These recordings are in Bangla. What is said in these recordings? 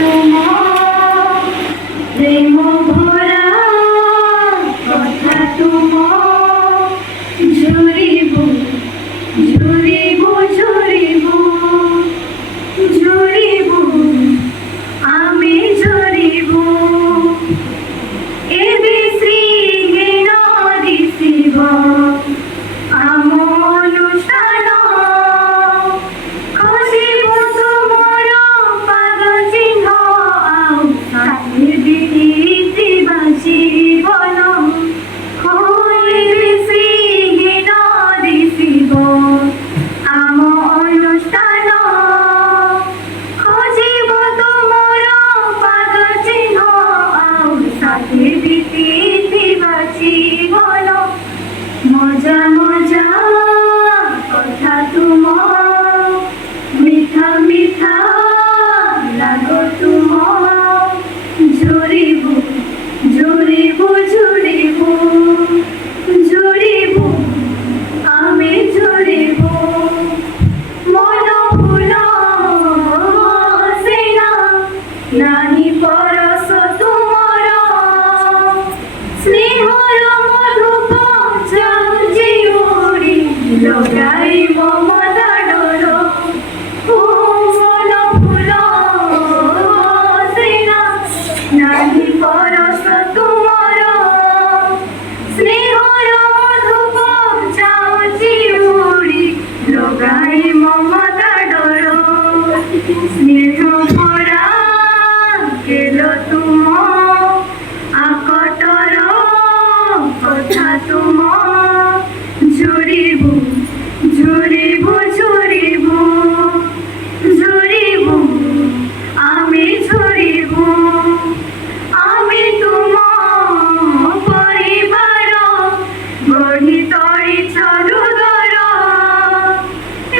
তুম প্রেম ভরা কথা তুম ঝরিব ঝরিব ঝরিব ঝরিব আমি ঝরিব এ বিশ্রীহীন দিশিব আম অনুষ্ঠান খসিব তুমর পাদ চিহ্ন আউ সাথে বিধিবা জীবন এ বিশ্রীহীন দিশিব আম অনুষ্ঠান খসিব তুমর পাদ চিহ্ন আউ সাথে বিধিবা জীবন মজা মজা কথা তুম মিঠা মিঠা লাগ তুম ঝরিব ঝরিব ঝরিব ঝরিব আমি ঝরিব মন ফুল সেনা নাহি পরশ তুমর স্নেহর মধুপ জিউড়ি লগাই মমতা ডোর মন ফুল সেনা নাহি পরশ তুমর স্নেহর মধুপ জিউড়ি লগাই মমতা ডোর স্নেহ ভরা গেল তুম আকটর কথা তুম ঝরিব ঝরিব ঝরিব ঝরিব আমি ঝরিব আমি তুম পরিবার গঢ়ি তৰি চৰুদৰ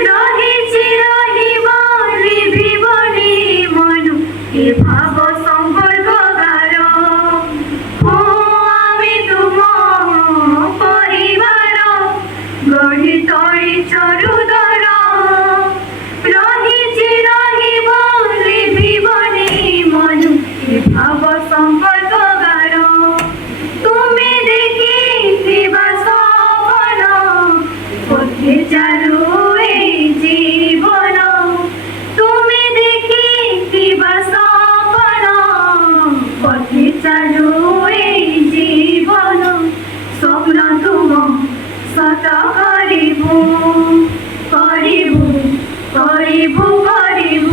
ରହିଛି ରହିବ ଲିଭିବନି ମନୁ ଏ ଭାବ ସମ୍ପର୍କଗାର আমি তুম পরিবার গঢ়ি তৰি চৰুদৰ ରହିଛି ରହିব লিভিবনি মনু এ ভাব সম্পর্কগার তুমি দেখিଥିବା সপন পথে চালু এই জীবন তুমি দেখিଥିବା সপন পথে চালু এই জীবন স্বপ্ন তুম সত করিব করিব করিব করিব